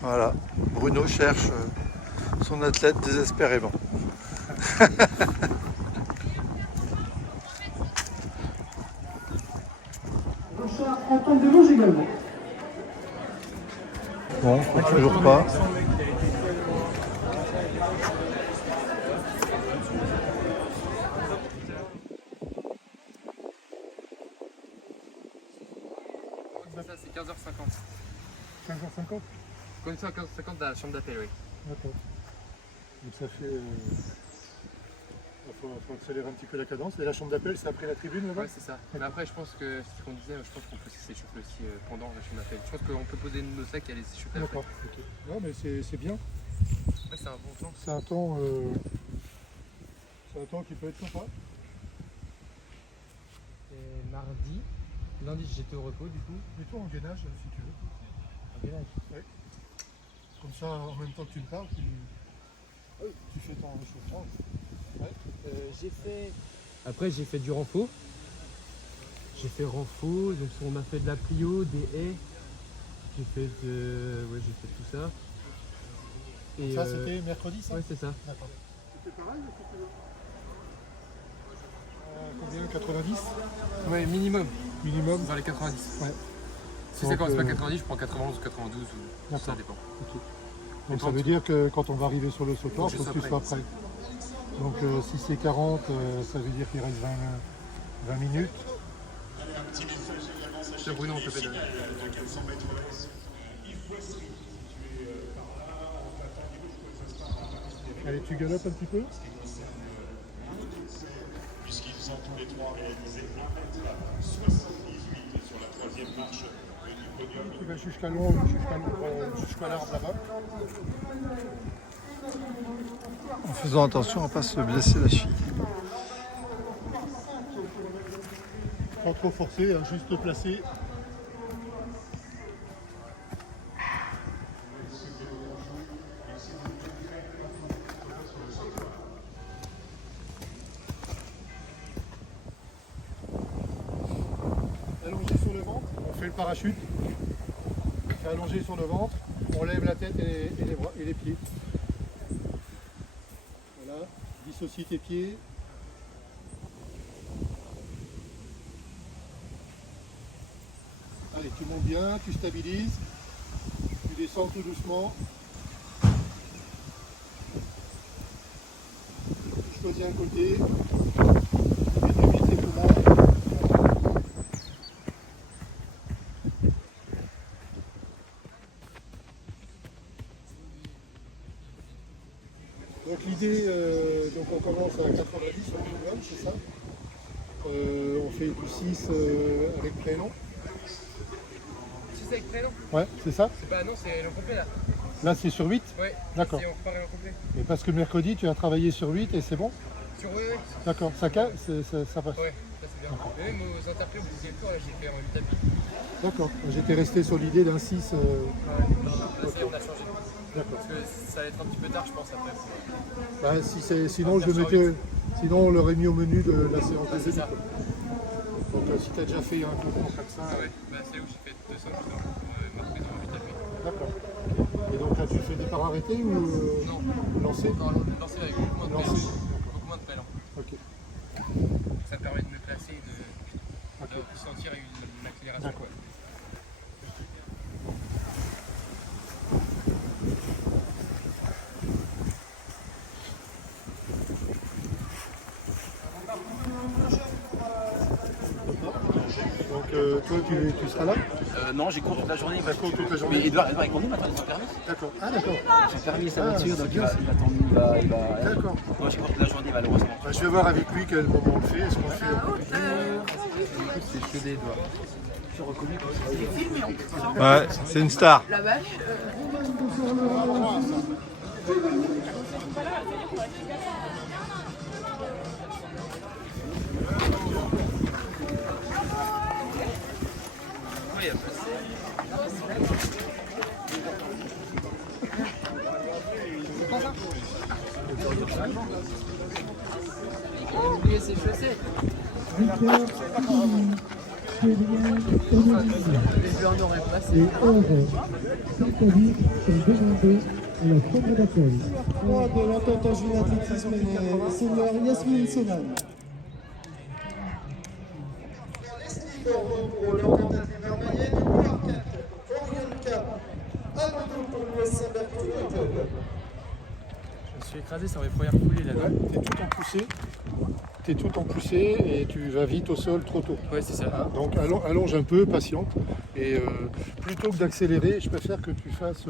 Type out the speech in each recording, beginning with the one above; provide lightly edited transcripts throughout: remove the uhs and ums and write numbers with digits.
Voilà, Bruno cherche son athlète désespérément. On tombe de l'eau également. Bon, toujours pas. Ça c'est 15h50. 15h50. Connexion à 15h50 dans la chambre d'appel, oui. D'accord. Donc ça fait... faut accélérer un petit peu la cadence. Et la chambre d'appel, c'est après la tribune là-bas? Ouais, c'est ça. Mais après, je pense que c'est ce qu'on disait, je pense qu'on peut s'échauffer aussi pendant la chambre d'appel. Je pense qu'on peut poser nos sacs et aller s'échauffer après. D'accord. Okay. Non, mais c'est bien. Ouais, c'est un bon temps. C'est un temps qui peut être sympa. Et mardi, lundi j'étais au repos du coup. Mets-toi en gainage si tu veux. En gainage. Ouais. Comme ça, en même temps que tu me parles, tu fais ton réchauffement. Ouais. J'ai fait... Après j'ai fait du renfort. J'ai fait renfort, donc on a fait de la plio, des haies. J'ai fait tout ça. Et ça c'était mercredi ça? Ouais, c'est ça. D'accord. C'était pareil combien? 90? Ouais, minimum. Minimum? Dans les 90. Ouais. Si ça commence pas 90, je prends 91 ou 92, ou ça dépend. Okay. Donc ça veut dire que quand on va arriver sur le sautoir, il faut que tu sois prêt. Donc si c'est 40, ça veut dire qu'il reste 20 minutes. C'est Bruno, on peut pédaler. Allez, tu galopes un petit peu. Puisqu'ils ont tous les trois réalisé 1m78 sur la troisième marche du podium. Tu vas jusqu'à l'arbre là-bas. En faisant attention à ne pas se blesser la cheville. Sans trop forcer, hein, juste te placer. Allongé sur le ventre, on fait le parachute. On fait allongé sur le ventre, on lève la tête et les bras et les pieds. Voilà, dissocie tes pieds. Allez, tu montes bien, tu stabilises, tu descends tout doucement. Tu choisis un côté, et tu vides les poumons. Donc l'idée, donc on commence à 90 au minimum, c'est ça. On fait du 6 avec prénom. Avec prénom? Ouais, c'est ça. Bah non, c'est le complet là. Là c'est sur 8. Ouais. D'accord. On repart en complet. Et parce que le mercredi tu as travaillé sur 8 et c'est bon? Sur ouais. D'accord, ça passe? Ouais, ça c'est bien. Mais même aux interprètes, vous disiez le tour, là j'ai fait en 8 tapis. D'accord, j'étais resté sur l'idée d'un 6. Ouais, non, là, ça y est, on a changé. D'accord. Parce que ça allait être un petit peu tard, je pense, après. Bah, sinon, sinon on l'aurait mis au menu de la séance de jeudi. Donc si tu as déjà fait un concours comme ça. Ah ouais, bah, c'est où j'ai fait 200 km pour marquer dans 8 tapis. D'accord. Et donc là tu fais des parts arrêtées ou Non, lancer? encore lancer avec beaucoup moins de pédales. Beaucoup moins de pédales. Ok. Ça me permet de me placer et de sentir une accélération. D'accord. Donc toi tu seras là? Non, j'ai cours toute la journée. T'as cours toute la journée? Mais Edouard il conduit maintenant, ils ont permis. D'accord. Ah d'accord. J'ai permis sa Ah, voiture, c'est donc bien, il va. D'accord. Moi, je cours toute la journée, malheureusement. Bah, je vais voir avec lui quel moment on le fait. Est-ce qu'on le fait en comité? C'est que des doigts. Je reconnais que c'est Ouais, c'est une star. La vache. Il a oublié ses chaussettes. Les en aurait passé. Et or, Saint-Pauli sont demandés à la chambre d'accueil. De l'entente en juillet athlétisme, les seniors Yasmine Sonan. Pour l'entente Vermaillé, numéro 4, Orienka, Amadou pour l'US Saint-Bertrand. Je me suis écrasé sur mes premières foulées là. Ouais, t'es tout en poussée. T'es tout en poussée et tu vas vite au sol trop tôt. Ouais, c'est ça. Donc allonge un peu, patiente. Et plutôt que d'accélérer, je préfère que tu fasses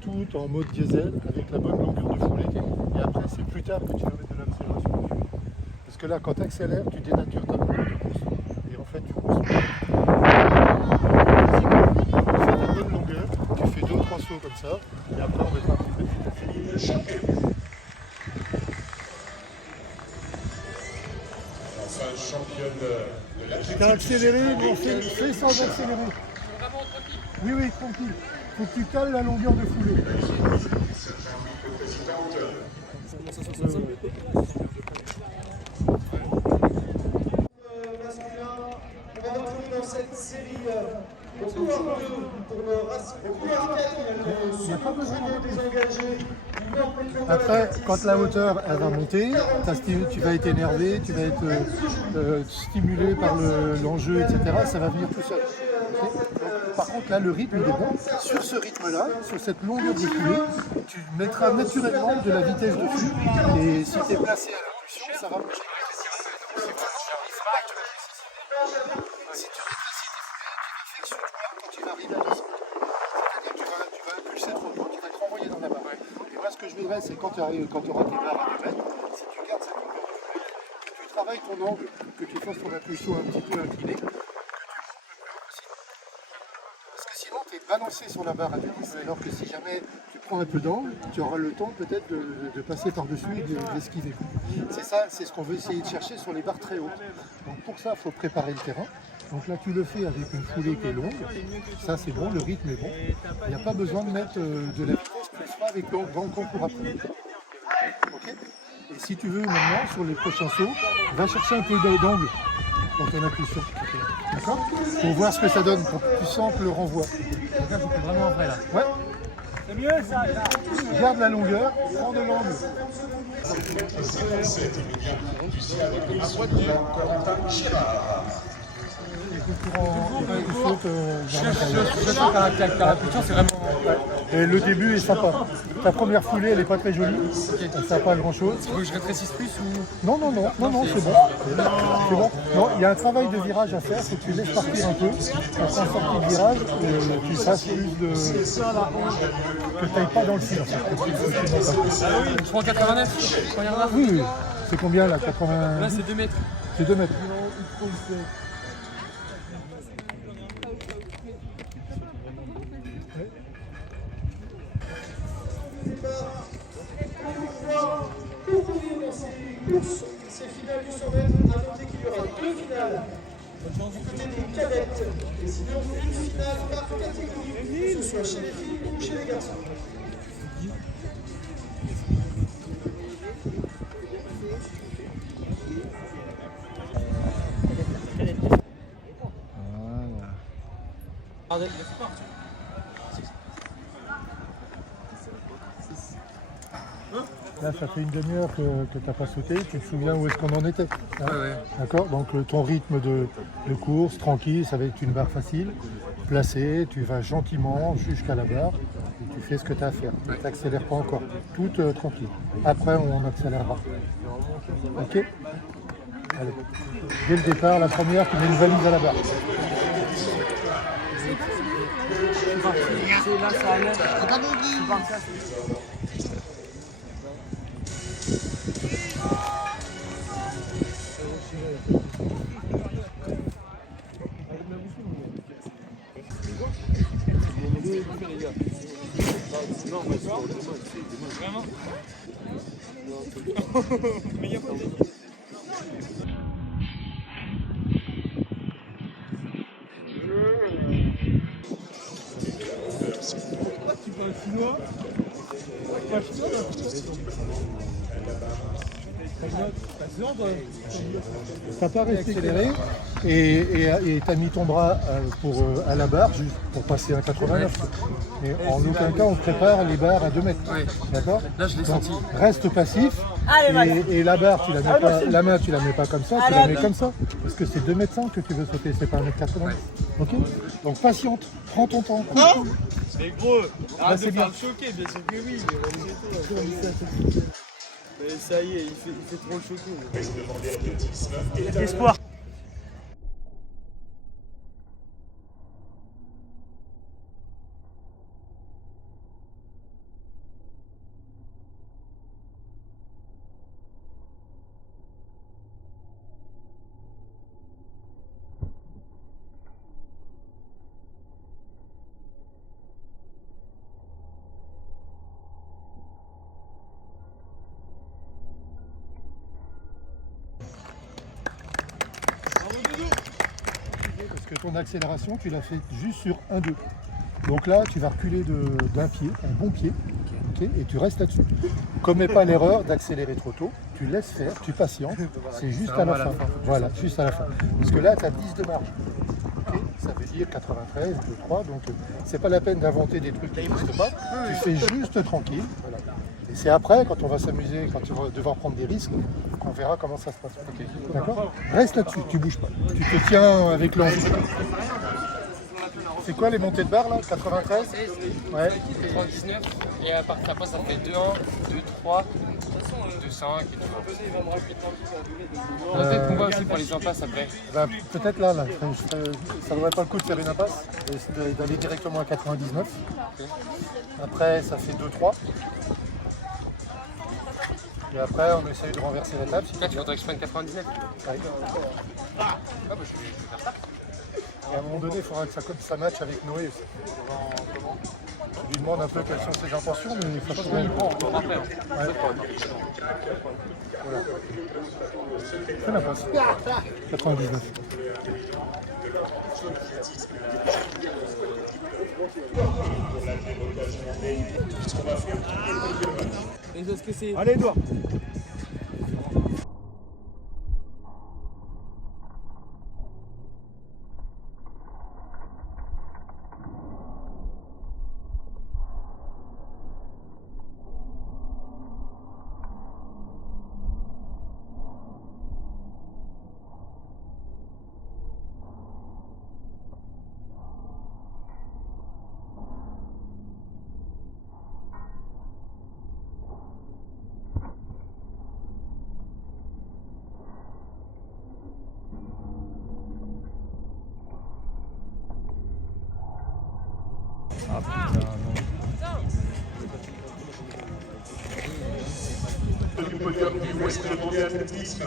tout en mode diesel avec la bonne longueur de foulée. Et après, c'est plus tard que tu vas mettre de l'accélération. Parce que là, quand tu accélères, tu dénatures ta longueur de course. Et en fait, tu courses. Tu fais ta bonne longueur, tu fais 2-3 sauts comme ça. Et après, on mettra un petit peu de vitesse. Enfin, championne de l'athlétisme. T'as accéléré, mais fais sans accélérer. Oui, oui, tranquille. Faut que tu cales la longueur de foulée. On va retrouver dans cette série au couloir 2 pour le race. Au couloir 4, il y a le second désengagé. Après, quand la hauteur elle va monter, tu vas être énervé, tu vas être stimulé par l'enjeu, etc. Ça va venir tout seul. Okay. Donc, par contre, là, le rythme il est bon. Sur ce rythme-là, sur cette longueur de foulée, tu mettras naturellement de la vitesse dessus. Et si tu es placé à l'impulsion, ça va bouger. Si tu rétrécis tes foulées, tu vas faire sur toi quand tu vas arriver à descendre. C'est-à-dire que tu vas impulser trop tôt, tu vas te renvoyer dans la barre. Et moi, ce que je voudrais, c'est quand tu auras tes barres à 2 mètres, si tu gardes cette longueur de foulée, que tu travailles ton angle, que tu fasses ton impulsion un petit peu inclinée, que tu montes le plus haut possible. Parce que sinon, tu es balancé sur la barre à 2 mètres, alors que si jamais tu prends un peu d'angle, tu auras le temps peut-être de passer par-dessus et d'esquiver. C'est ça, c'est ce qu'on veut essayer de chercher sur les barres très hautes. Donc pour ça, il faut préparer le terrain. Donc là, tu le fais avec une foulée qui est longue. Ça, c'est bon, le rythme est bon. Il n'y a pas besoin de mettre de la vitesse plus pas avec grand concours après. Okay. Et si tu veux maintenant, sur les prochains sauts, va chercher un peu d'angle dans ton impulsion. D'accord ? Pour voir ce que ça donne, pour que tu sentes le renvoi. Donc là, je fais vraiment en vrai là. Ouais. C'est mieux ça. Garde la longueur, prends de l'angle. Je sens qu'à l'impulsion, c'est vraiment. Et le début est sympa. Ta première foulée, elle n'est pas très jolie. Elle ne sert pas à grand chose. Il faut que je rétrécisse plus ou. Non, c'est bon. C'est bon. Non, il y a un travail de virage à faire. Il faut que tu laisses partir un peu. Après en sortie de virage, tu fasses plus de. Que tu n'ailles pas dans le fil. Je prends 89, première barre. Oui. C'est combien là 80. Là, c'est 2 mètres. C'est 2 mètres. Ces finales du 100 mètres, à noter qu'il y aura 2 finales du côté des cadettes et sinon une finale par catégorie, que ce soit chez les filles ou chez les garçons. Là, ça fait une demi-heure que tu n'as pas sauté. Tu te souviens où est-ce qu'on en était, hein? Ouais. D'accord. Donc ton rythme de course, tranquille, ça va être une barre facile. Placée, tu vas gentiment jusqu'à la barre et tu fais ce que tu as à faire. Tu n'accélères pas encore. Tout tranquille. Après, on accélérera. Ok. Allez. Dès le départ, la première, tu mets une valise à la barre. C'est là, ça allait. Vraiment. Mais il y a pas de... Tu parles chinois? Tu parles chinois? T'as pas réaccéléré et t'as mis ton bras à la barre juste pour passer à 89. Mais en aucun cas on prépare les barres à 2 mètres. D'accord? Là, je l'ai senti. Reste passif. Et la barre, tu la mets pas, la main, tu la mets pas comme ça, tu la mets comme ça. Parce que c'est 2 mètres 100 que tu veux sauter, c'est pas 1m80. Ok? Donc patiente, prends ton temps. Mais gros, arrête c'est de faire bien. le choquer, bien sûr que oui. Mais ça y est, il fait trop le choquer. Espoir. Parce que ton accélération, tu l'as fait juste sur 1-2. Donc là, tu vas reculer d'un pied, un bon pied, ok, et tu restes là-dessus. Commets pas l'erreur d'accélérer trop tôt, tu laisses faire, tu patientes, c'est juste à la fin. Voilà, juste à la fin. Parce que là, tu as 10 de marge. Okay, ça veut dire 93, 2, 3, donc c'est pas la peine d'inventer des trucs qui n'existent pas. Tu fais juste tranquille. Voilà. Et c'est après, quand on va s'amuser, quand tu vas devoir prendre des risques, qu'on verra comment ça se passe. Okay. D'accord? Reste là-dessus, tu bouges pas. Tu te tiens avec l'envie. C'est quoi les montées de barre là? 93? Ouais. 99, et à partir après ça fait 2-1, 2-3, 2-5 et tout. Peut-être qu'on va aussi pour les impasses après. Bah, peut-être là, ça ne vaut pas le coup de faire une impasse, d'aller directement à 99. Okay. Après ça fait 2-3. Et après on essaye de renverser la table. Là tu voudrais que je prenne 99? Oui. Ah bah je vais faire ça. Et à un moment donné, il faudra que ça matche avec Noé aussi. Tu lui demandes un peu quelles sont ses intentions, mais il faut pas trouver le prend. Voilà. Fais la passe. 99. Allez, Edouard. Ah putain, non. Du podium du West Vendée Athlétisme.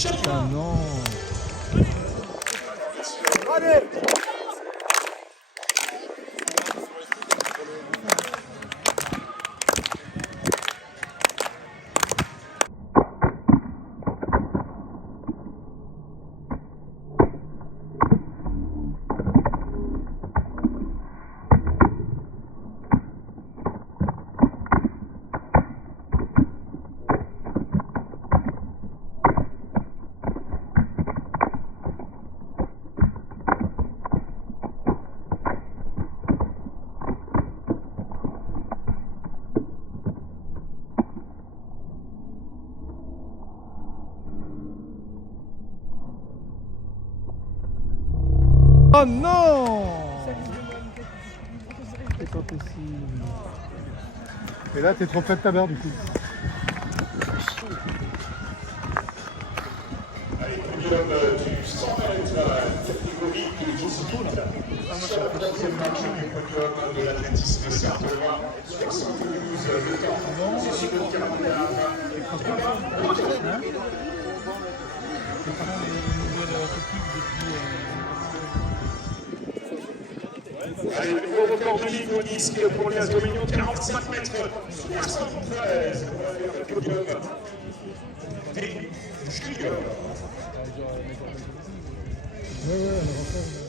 Putain, non. Allez. Oh non! C'est pas possible. Et là, t'es trop près de ta barre du coup. Allez, podium du 100 mètres, catégorie Dominique sur la troisième marche du podium de l'athlétisme sarthellois, 72 le temps, c'est secondes 41. Allez, le nouveau record de ligne au disque pour Lias Dominion, 45 mètres, 73 pour le podium. Et Studio. Ouais, on a